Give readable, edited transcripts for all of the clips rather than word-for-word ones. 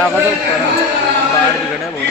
इलाका तो ऊपर है, बाहर भी खड़े हैं बहुत।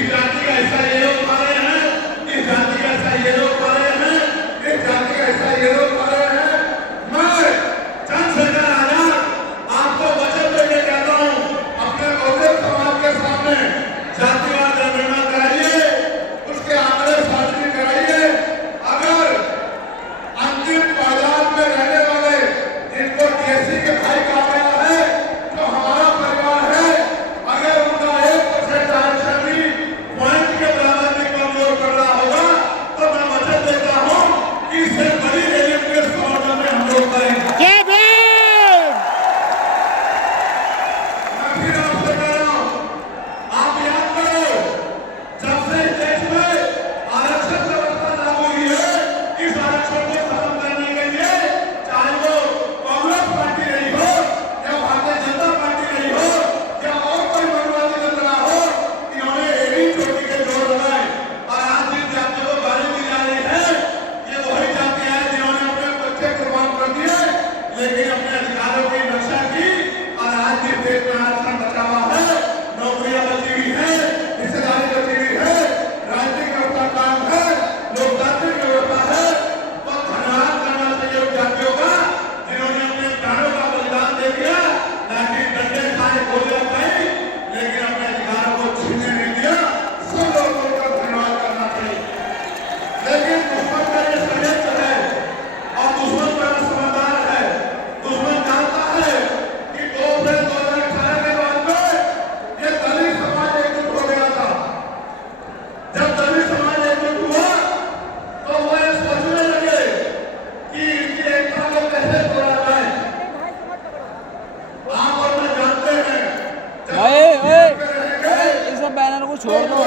बैनर को छोड़ दो।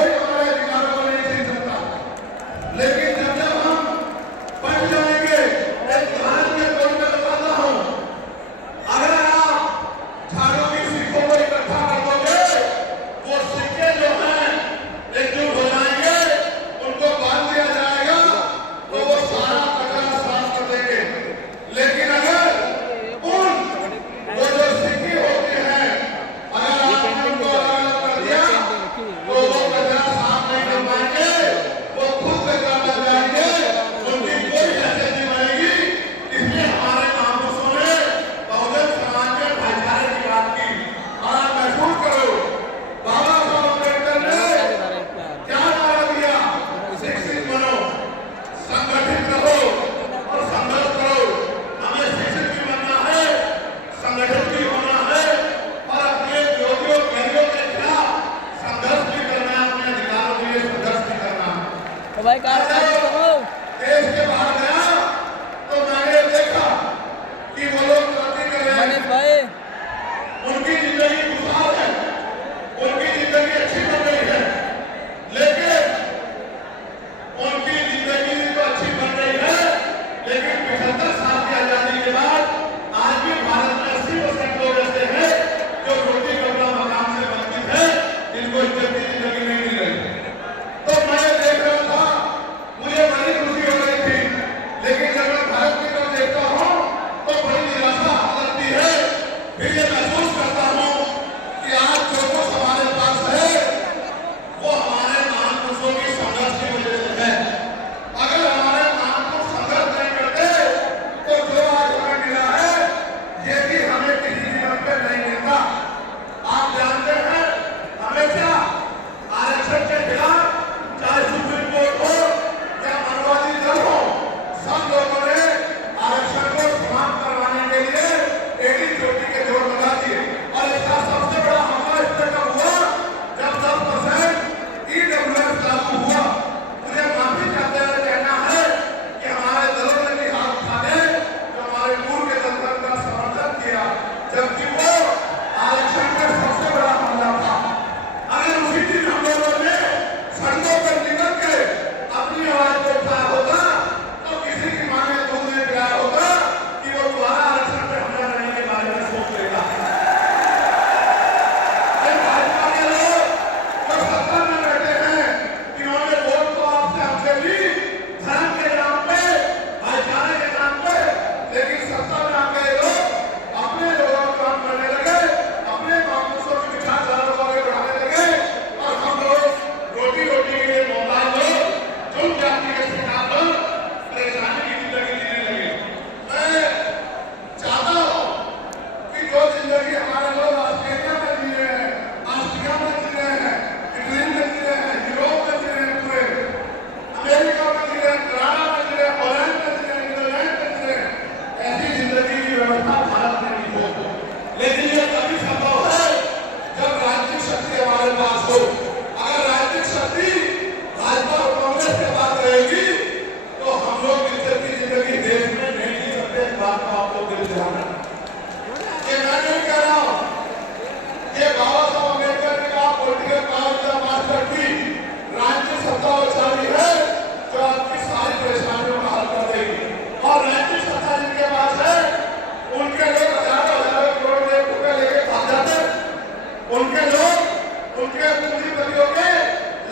उनके लोग उनके पूंजीपतियों के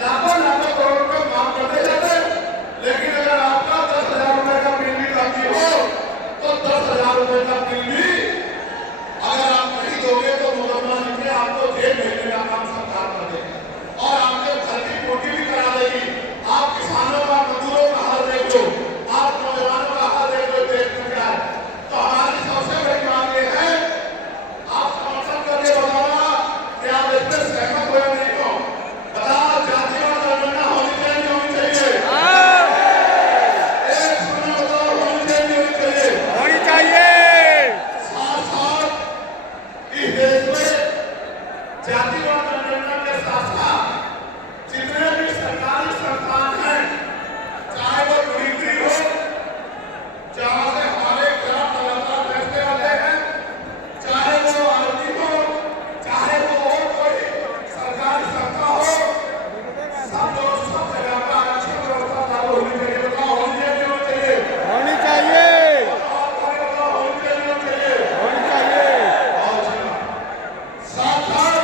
लाखों लाखों करोड़ रुपए माफ करते जाते, लेकिन अगर आपका 10,000 रुपए का बिल भी बाकी हो तो 10,000 रुपए का बिल भी अगर आप नहीं दोगे तो मुकदमा लिख के आपको जेल भेजने का काम सरकार कर देगी और आपके घर की पूर्ति भी करा देगी। आप किसानों का, मजदूरों का हाल देख लो, आप नौजवानों का हाल देख लो, देश में क्या है। तो हमारी सबसे बड़ी मांग ये है, आप समर्थन करके बताना कि आप इसमें सहमत हो या नहीं हो। बताओ, जातिवाद जनगणना होनी चाहिए नहीं होनी चाहिए? एक सुनो, बताओ, होनी चाहिए नहीं होनी चाहिए? होनी चाहिए। साथ साथ इस देश में जातिवाद जनगणना के साथ साथ जितने भी सरकारी संस्थान हैं, चाहे वो मिलिट्री हो, जहाँ से हमारे खिलाफ लगातार फैसले आते हैं, चाहे वो आरती हो, चाहे वो और कोई सरकारी संस्था हो, सब लोग सब जगह पर आरक्षण व्यवस्था लागू होनी चाहिए। बताओ, होनी चाहिए नहीं होनी चाहिए? होनी चाहिए। बताओ, होनी चाहिए नहीं होनी चाहिए? होनी चाहिए। और साथ साथ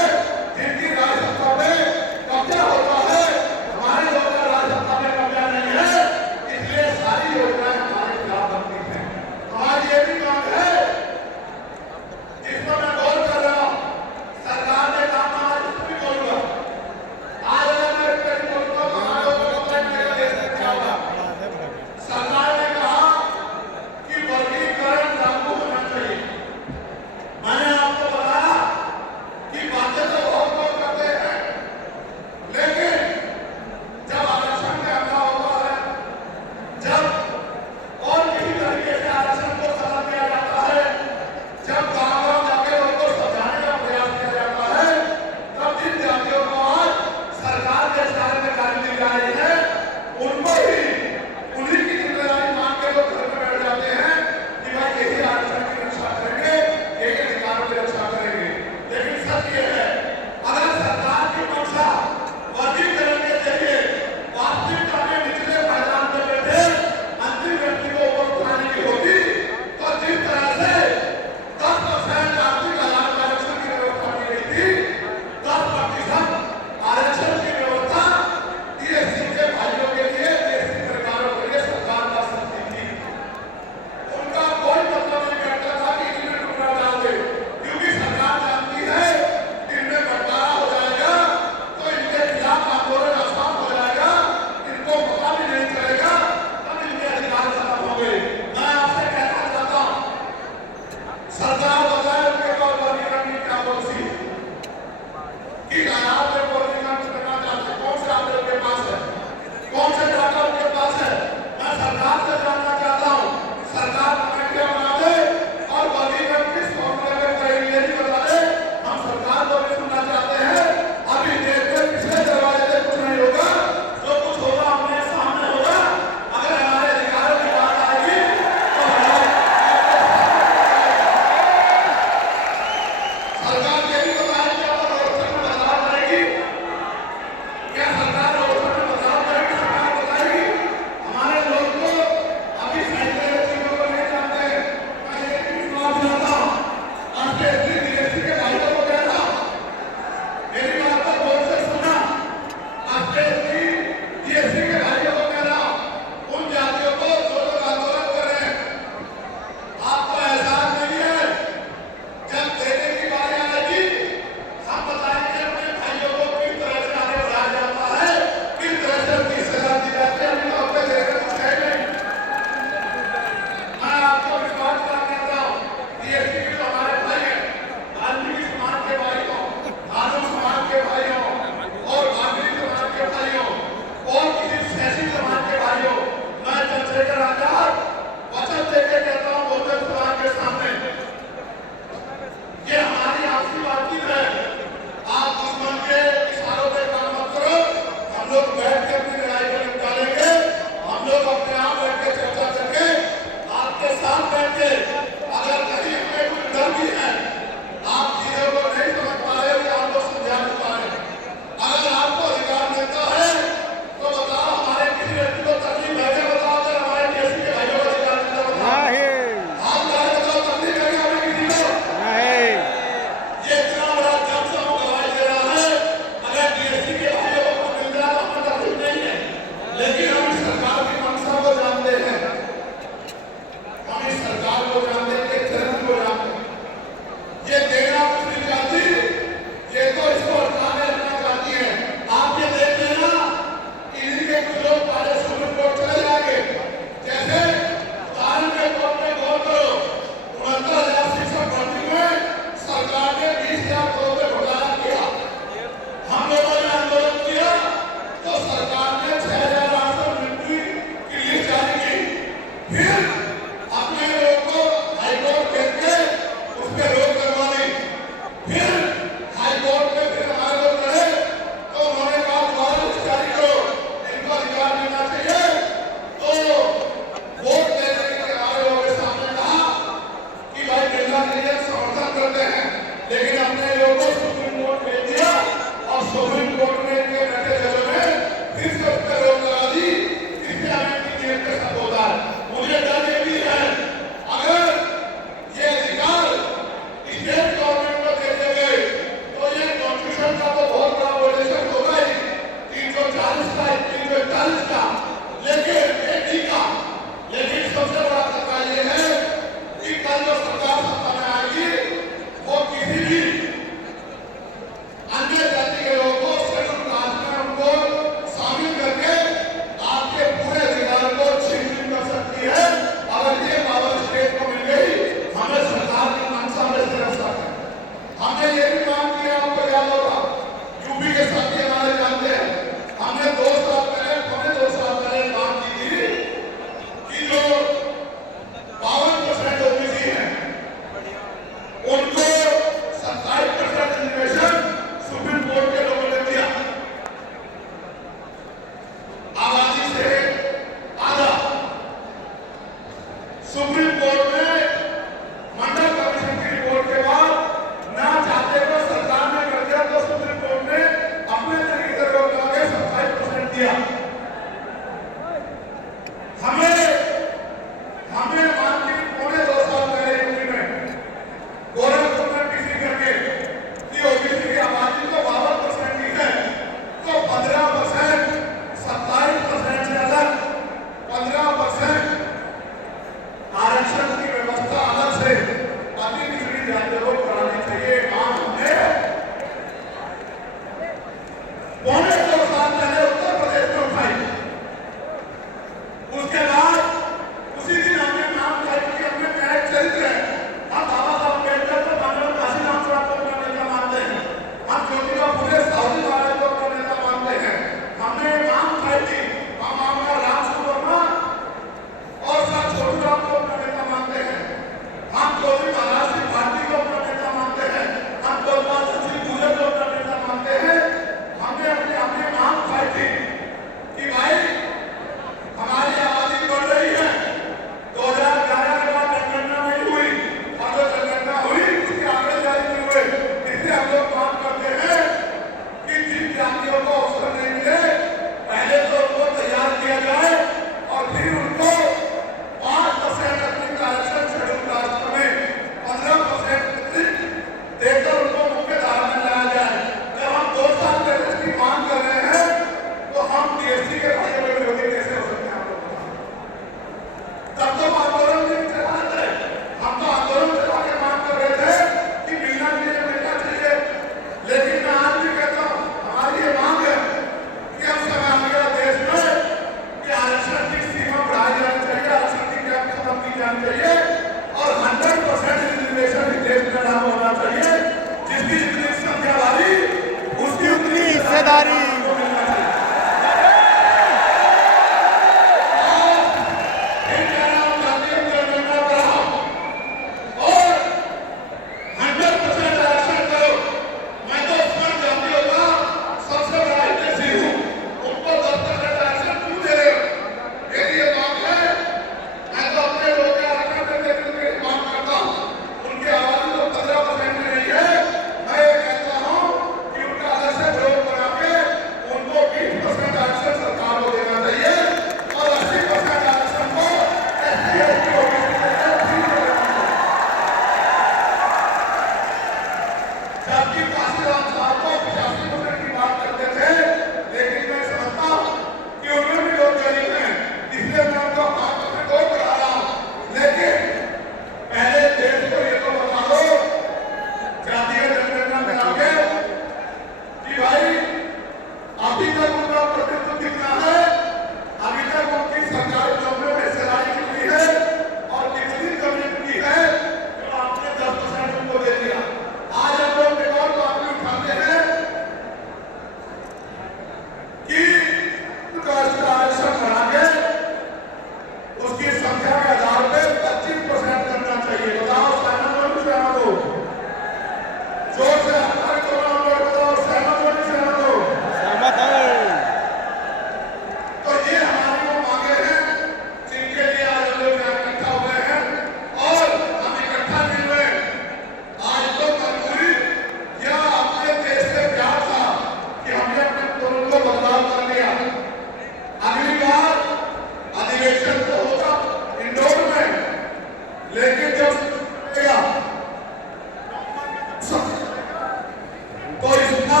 कोई सुनना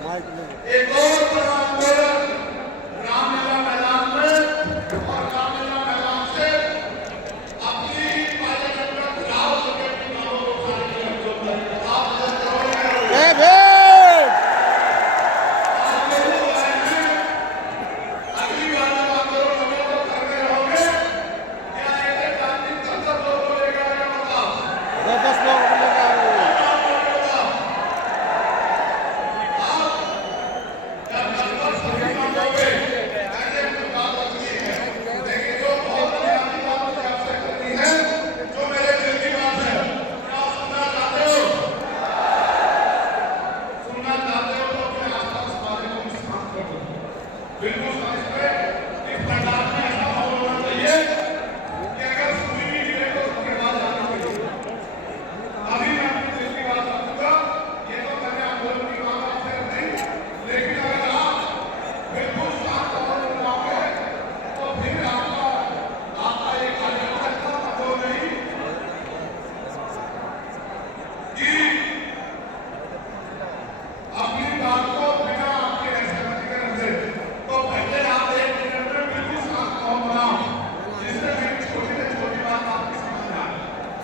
माइक में एक और बड़ा आंदोलन रामलीला मैदान में और रामलीला मैदान से अपनी कार्यकर्ता खिलाफ होकर अपनी मांगों को उठाने के लिए जो आप मदद करोगे जय भीम। अगली बार जब आंदोलन होगा तो घर में रहोगे या एक आदमी 10 लोगों को लेकर आएगा बताओ 10 लोग लेकर आएंगे। बिल्कुल समझ पे इस पंडाल में ऐसा माहौल होना चाहिए कि अगर सुनी भी गिरे तो उसके बाद जाना चाहिए। अभी मैं अपनी दिल की बात रखूंगा, ये तो मैंने आंदोलन की बात आपसे रखी, लेकिन अगर आप बिल्कुल शांत माहौल में जाओगे तो फिर आपका ये कार्यक्रम इतना कठोर नहीं कि अपनी बात को बिना आपके सहमति के रख दे। तो पहले आप 1 मिनट में बिल्कुल शांत माहौल बनाओ जिससे मेरी छोटी से छोटी बात आपकी समझ में आए।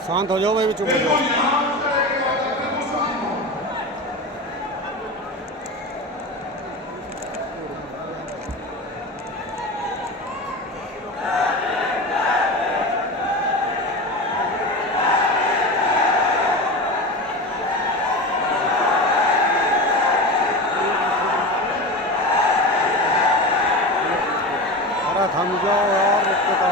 शांत हो जाओ भाई, चुप हो जाओ। बिल्कुल यहाँ उस तरह की बात है, बिल्कुल शांत हो। अरे थम जाओ यार, रुक के तो।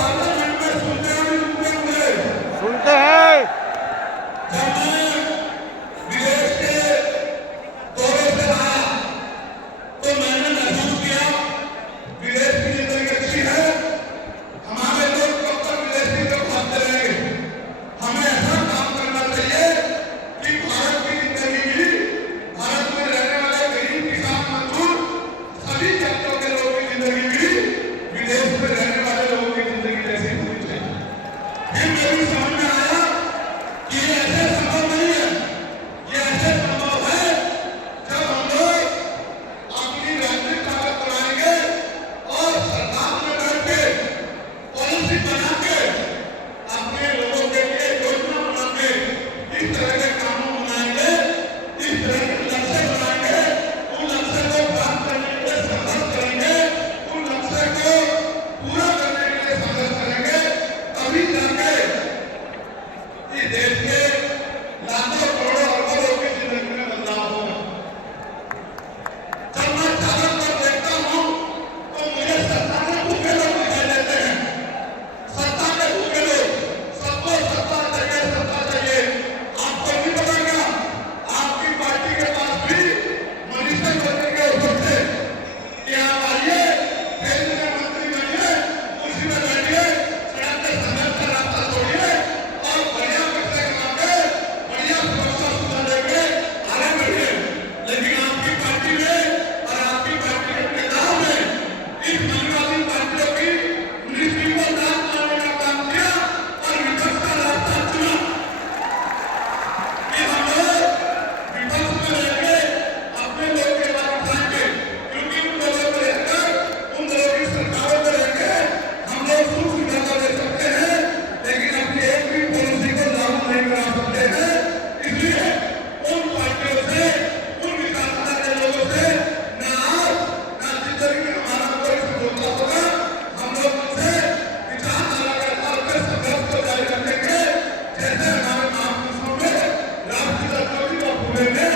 पार्लियामेंट में सुनते हैं नहीं सुनते मुझे? सुनते हैं। जब मैं विदेश के दौरे से आया तो मैंने महसूस किया विदेश की जिंदगी अच्छी है। हमारे लोग कब तक विदेश की तरफ भागते रहेंगे? हमें ऐसा काम करना चाहिए कि भारत की जिंदगी भी, भारत में रहने वाले गरीब किसान मजदूर सभी जातियों के लोगों की जिंदगी भी विदेश में रहने वाले लोगों की जिंदगी जैसी होनी चाहिए। फिर मेरी समझ में आया कि ये ऐसे संभव नहीं है। ये ऐसे संभव है जब हम लोग अपनी राजनीतिक ताकत बनाएंगे और सरकार में बैठ के पॉलिसी बना के अपने लोगों के लिए योजना बना के इस तरह के कानून बनाएंगे, इस तरह के लक्ष्य बनाएंगे, उन लक्ष्य को प्राप्त करने के लिए संघर्ष करेंगे, उन लक्ष्य को पूरा करने के लिए संघर्ष करेंगे, तभी जाके इस देश के लाखों करोड़ों अरबों लोगों की जिंदगी में बदलाव होगा। जब मैं चारों तरफ देखता हूँ तो मुझे सत्ता के भूखे लोग दिखाई देते हैं। सत्ता के भूखे लोग, सबको सत्ता चाहिए, सत्ता चाहिए। आपको नहीं पता क्या? आपकी पार्टी के पास भी मिनिस्टर बनने के ऊपर से कि आप आइए, केंद्र में मंत्री बनिए, कुर्सी में बैठिए, सड़क के संघर्ष का रास्ता छोड़िए और बढ़िया पैसे कमा के बढ़िया सुरक्षा सुविधा देके आगे बढ़िए। लेकिन आपकी पार्टी में और आपकी पार्टी के नेताओं ने इस मनवादी पार्टियों की नीति को दांत मारने का काम किया और विपक्ष का रास्ता चुना कि हम लोग विपक्ष में रहकर अपने लोगों के बात उठाएंगे, क्योंकि उन लोगों को रहकर, उन लोगों की सरकारों में रहकर हम लोग सुख सुविधा दे सकते हैं, लेकिन अपनी एक भी पॉलिसी को लागू नहीं करा सकते हैं। इसलिए उन पार्टियों से, उन विचारधारा के लोगों से ना आज ना जिंदगी में हमारा कोई समझौता होगा। हम लोग उनसे विचारधारा के आधार पर संघर्ष को जारी रखेंगे, जैसे हमारे महापुरुषों ने, रामचंद्र ज्योतिबा फुले ने,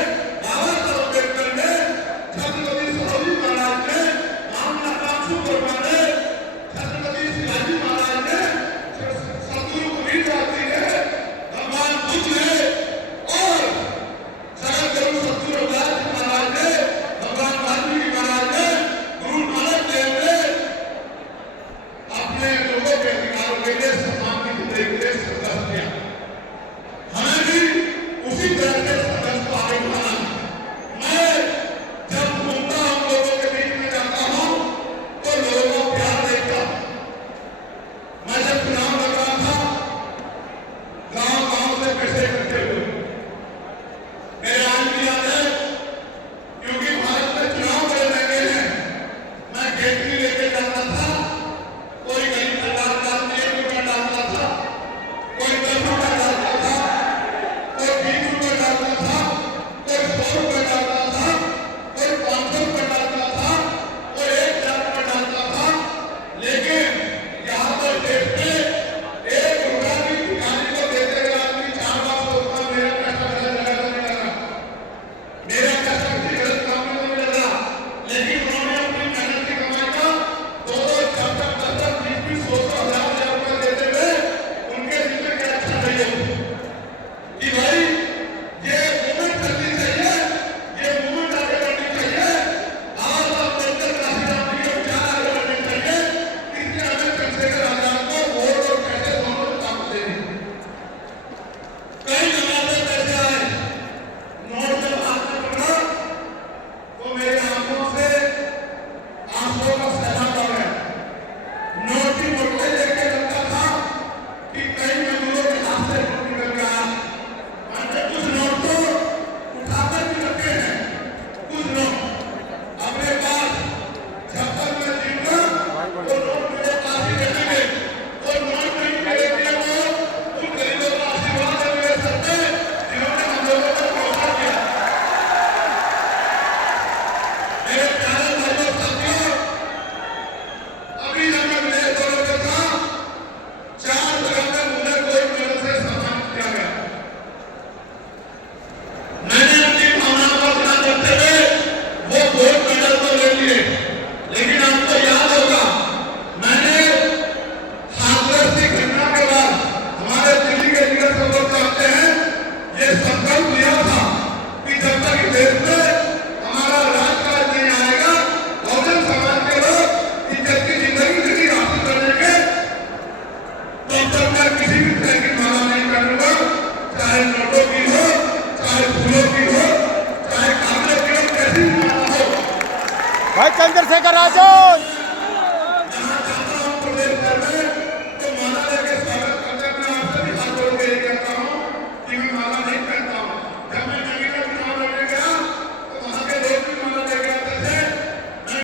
बाबा साहब अम्बेडकर ने, छत्रपति शिवाजी महाराज ने, रामनाथ सुब्रमण्यम ने, छत्रपति शिवाजी महाराज ने, सतगुरु कबीरदास जी ने, भगवान बुद्ध ने और जगत गुरु सतगुरु रविदास जी महाराज ने, भगवान वाल्मीकि महाराज ने, गुरु नानक देव ने अपने लोगों के अधिकारों के लिए